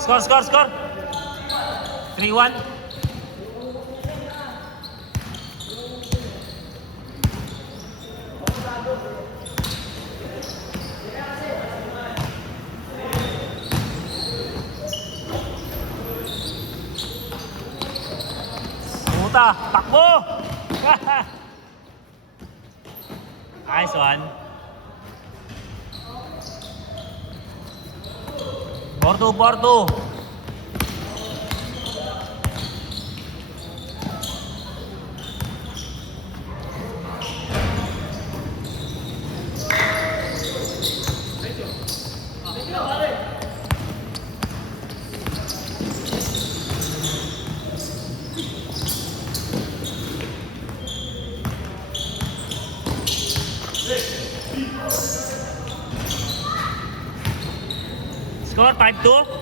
Score, score, score. 3-1. Puta, takbo! Nice one. 4-2, 4-2. Score 5-2.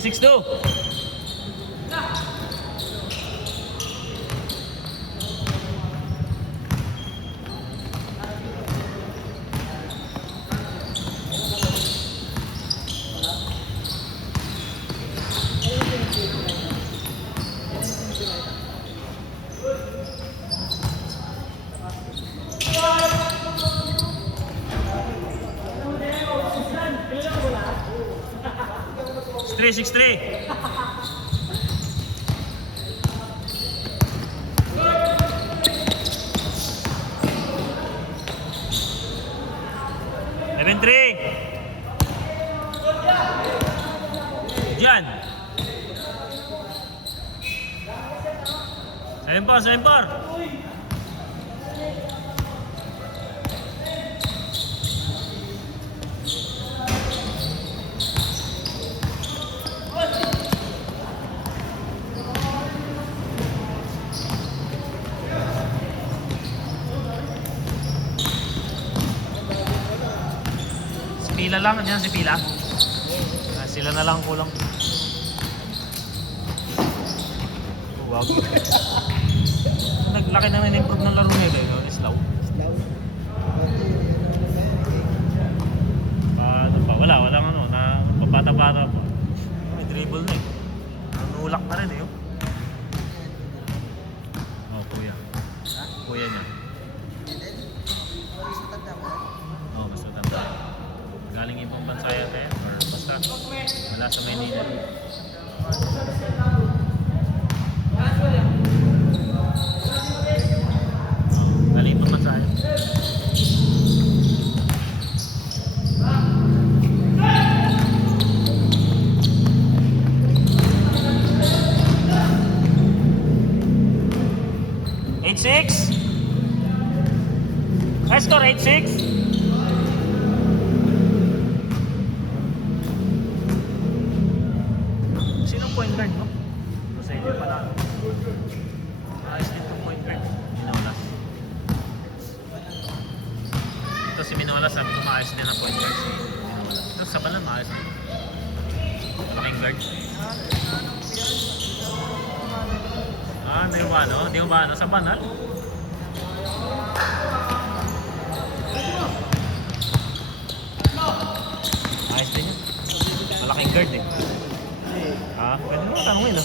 Six two. Six three. 11-3. Diyan. 7-4. Pila lang, dyan si Pila. Sila na lang kulang. Wow. Naglaki naman improve ng laro nila, no? Slow. Paano pa? Walang ano, na papata-pata pa. May dribble na eh. Nanulak na rin eh. Oh, kuya. Kuya niya. Oh, mas matanda. Galing ibang bansa yata yan, or basta wala sa Maynila. Galing ibang bansa yan. High score 8-6. Point guard mo? Kasi hindi pala. Ayos din itong point guard. Minolas. Ito si Minolas, sabi ko maayos din ang point guard si Minolas. Ito sa balan maayos din. Malaking guard. Hindi mo ba ano? Hindi mo ba ano? Sa banal? Ayos din yun. Malaking guard eh. Pwede mo tanongin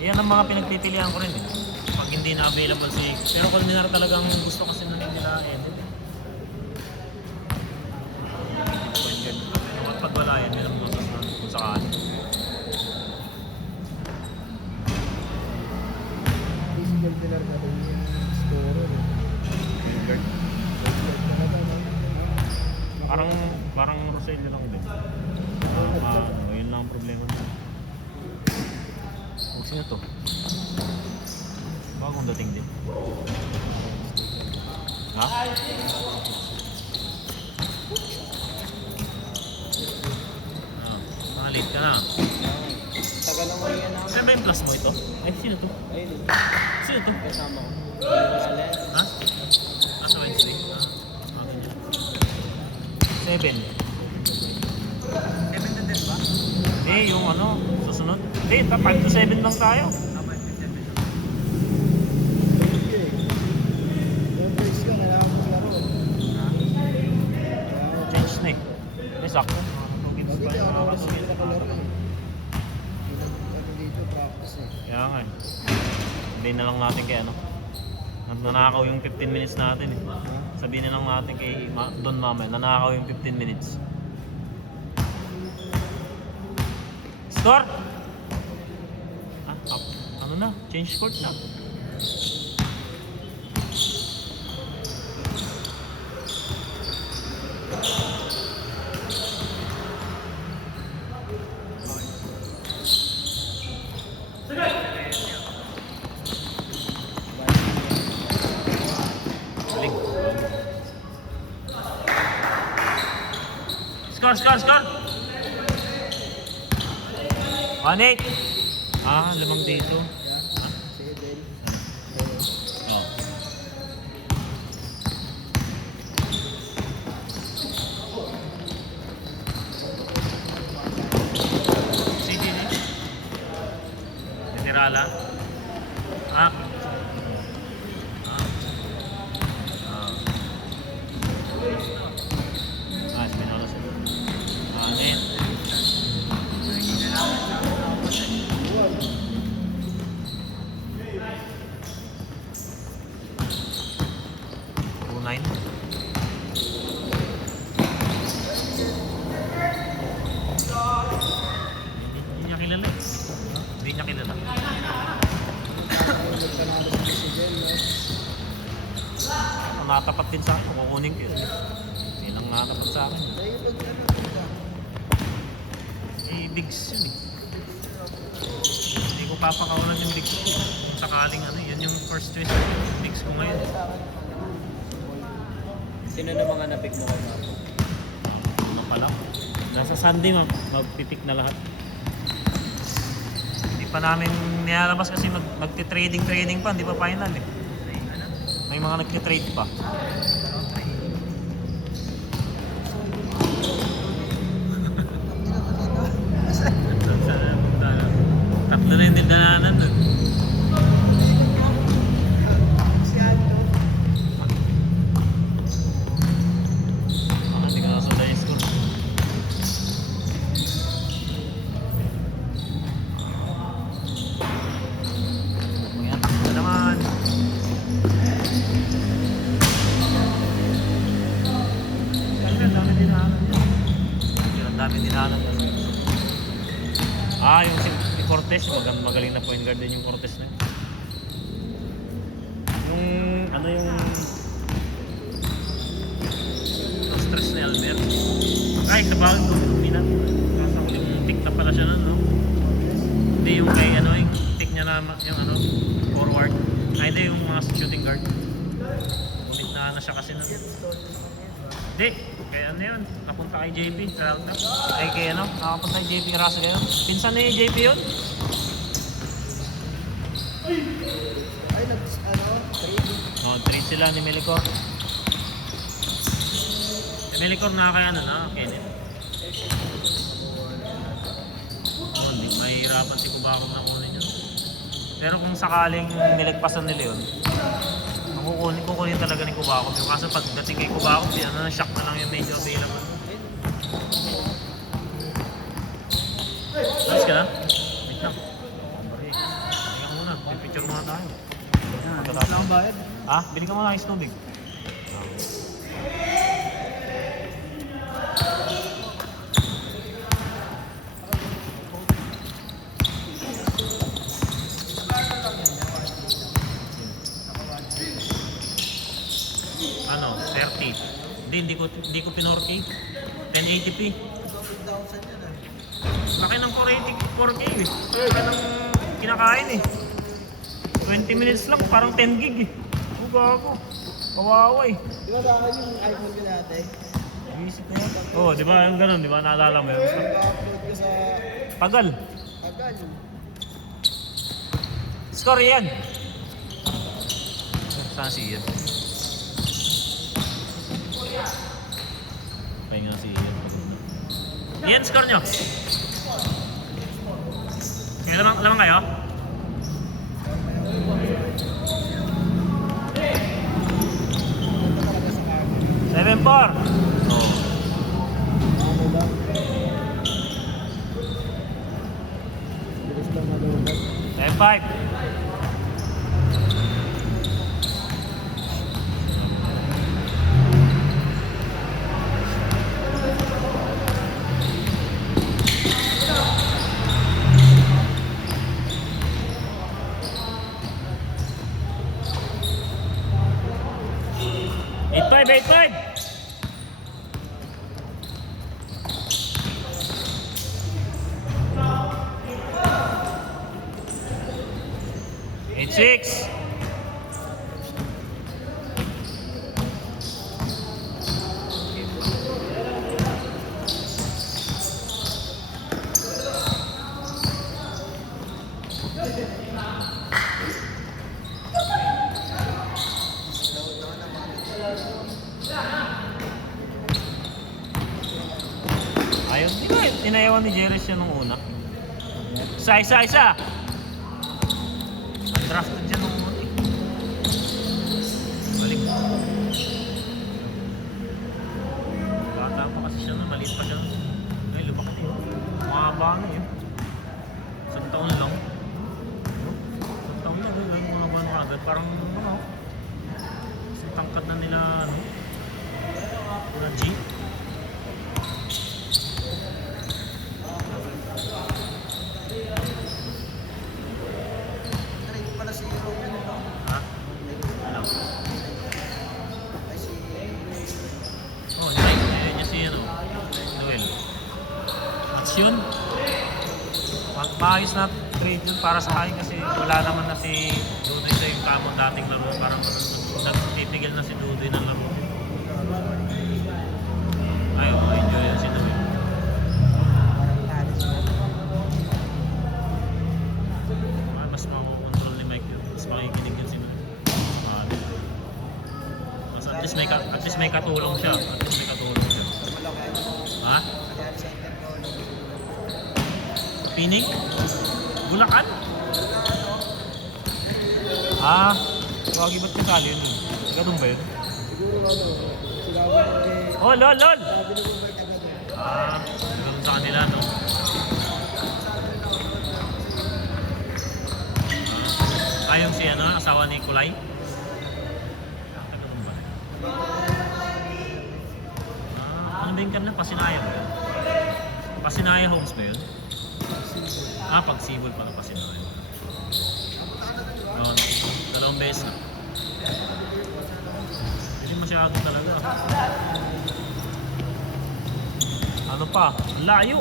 Yan ang mga pinagpipilian ko rin eh. Pag hindi na available si... Pero Colmenar talagang gusto kasi na nila edit eh. At pag wala yan, nilang gusto na kung saan. Parang Roselio lang din. Yun lang ang problema nila. Sino to? Bagong dating din. Ha? Late ka na. Tagal naman yan ako. Saan ba yung plus mo ito? Ay, sino to? Ayun. Sino to? Kasama ko. Wala. Ha? Sa Wednesday? Bakit niya? 7. 7 na din ba? Yung ano, susunod. 5 to 7 lang tayo. Tama, 7 na. Change na eh. Sakto. Kaya nga eh. Sabihin na lang natin kay ano. Nanakaw yung 15 minutes natin eh. Sabihin na lang natin kay Don mamaya. Nanakaw yung 15 minutes. Store! Ano na? Change court na. Score! 1-8! Lamang dito. Oh. Sige na. Generala. Spinola sa. Anin. 2-9. Hindi niya kilala eh. Hindi niya kilala. Natapat din sa akin. Kukunin ko yun. Hindi lang natapat sa akin. Bigs yun eh. Hindi ko papakawalan yung bigs ko. Kung sakaling ano, yun yung first choice ng bigs ko ngayon. Sino na mga napik mo kay Mapo? Ano pala? Nasa Sunday magpipick na lahat. Hindi pa namin nilalabas kasi magti-trading pa, hindi pa final eh. May mga nagti-trade pa. Tatlo na yung dinaanan nun. Hindi ka nasa high school. Ayan, ito naman. Ang dami dinaanan. Ang dami dinaanan. Yung Cortez, magaling na point guard din yung Cortez na yun. Yung stress na Elmer. Sa bagay ko, yung pick na pala siya nun, no? Hindi yung kay yung pick niya na, yung forward. Hindi yung mga shooting guard. Ngunit na siya kasi nun. Hindi, kaya yun, napunta kay JP, nakapunta kay JP Rasa kayo. Pinsan na yung JP yun? Trade sila ni Melicor. Si Melicor na kaya Kenneth. Hindi, mahirapan si Kubakov na kunin yun. Pero kung sakaling nilagpasan nila yun, kukunin talaga ni Kubakov. Yung kaso pagdating kay Kubakov, shock na lang yung medyo available. Alis ka na? Wait lang. Balik muna. Picture muna tayo. Lang bayad? Bili ka muna ng ice tubig. Hindi ko pinork. 1080p. Laki ng 4K eh. Laki ng kinakain eh. 20 minutes lang, parang 10 gig eh. Gago. Kawawa eh. Di ba sa akin yung iPhone ko dati? Visit na yan. Oo, di ba? Yung ganun, di ba? Naalala mo yun? Nag-upload ko sa Tagal. Tagal. Score yan. Saan si Ian? Pahinga si Ian. Ian, score nyo. Kaya lamang kayo? Seven four. Oh. Ano ba? Bilis lang malubat. 7-5. Eight five. 8-6. Ayun, di ba inayawan ni Jerry siya nung una? Isa. Undrafted dyan nung una eh. Balik. Bata pa kasi siya na, maliit pa siya. Ay, lumaki din. Mahaba na yun. Isang taon lang. Isang taon lang, mga buwan agad. Parang ano, isang tangkad na nila, ano, na G. Ha? Ano? Oh, yun niya si ano, Noel. Match yun. Maayos na trade yun para sa akin kasi wala naman na si Dudoy sa yung kamon dating laro. Parang nagtitigil na si Dudoy ng laro. Ayaw ko enjoy yan si Noel. Mas makakontrol ni Mike yun. Mas makikinig yun si Noel. Mas at least may katulong siya. Ha? Pinig? Bulacan? Ah, wagi ba't kasali yun? Ganun ba yun? Siguro ano, sila eh. Oh, lol! Sabi na kung bakit agad. Ah, ganun sa kanila, no? Yung si ano, asawa ni Kulay? Ganun ba? Ano ba yung kanya? Pasinaya ba yun? Pasinaya Homes ba yun? Pagsibol pala Pasinaya. No, dalawang beses na. Hindi masyado talaga. Ano pa? Layo!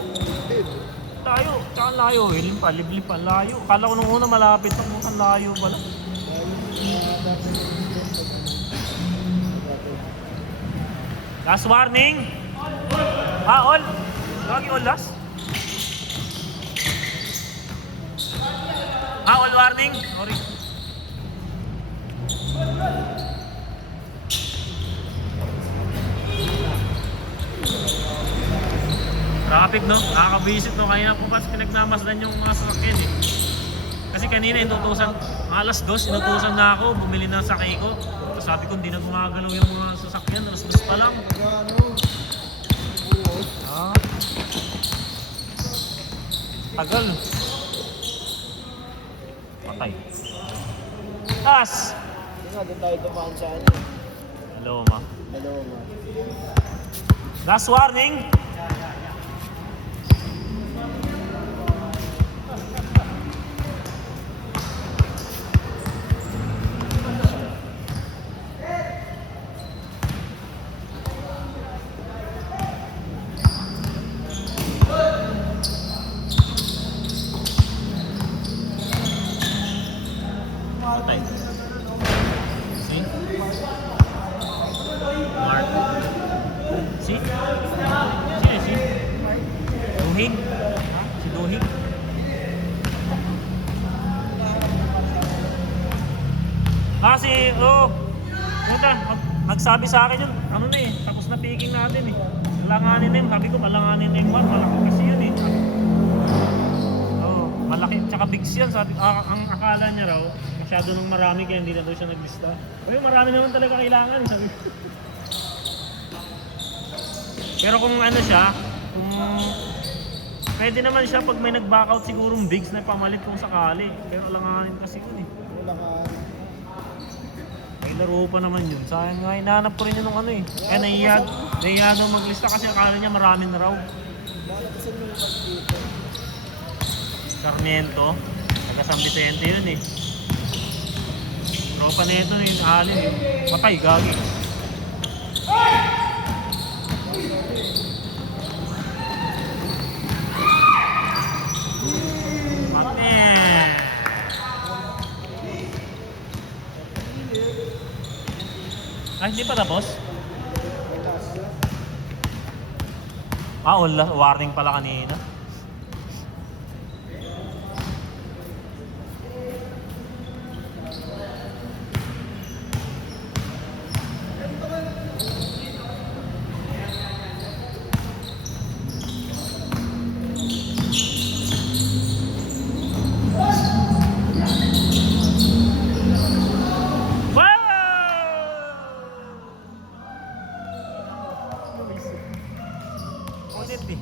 Tsaka layo. Liblip pa. Layo. Kala ko nung una malapit pa. Mukhang layo pala. Last warning! All? Lagi all last? All warning? Sorry. Traffic, no? Nakakabisit, no? Kanina po pa pinagnamasdan yung mga sasakyan eh. Kasi kanina inutusan, alas 2, inutusan na ako, bumili ng sakay ko. Tapos sabi ko, hindi na gumagalaw yung mga sasakyan, alas 2 pa lang. Tagal. Patay. Tas! Doon tayo tumaan sa ano. Hello, ma. Hello, ma. Last warning! Duhig. Ha? Si Duhig. Kasi, nagsabi sa akin yun, ano na eh, tapos na picking natin eh. Alanganin na yun, sabi ko, alanganin na yung one, malaki kasi yun eh. Malaki, tsaka bigs yan, sabi, ang akala niya raw, masyado nung marami kaya hindi na daw siya naglista. Pero marami naman talaga kailangan, sabi ko. Pero kung ano siya, kung pwede naman siya pag may nag-backout sigurong bigs na pamalit kung sakali. Pero alanganin kasi yun eh. Wala ka. Ay, laro pa naman yun. Sayang nga, hinahanap ko rin yun nung ano eh. Kaya nahiya daw maglista kasi akala niya marami na raw. Bakit kasi mo dito? Sarmiento, taga San Vicente yun eh. Tropa na ito yung alin eh. Patay, gagi. Ay, hindi pa tapos? Warning pala kanina. Ulit eh.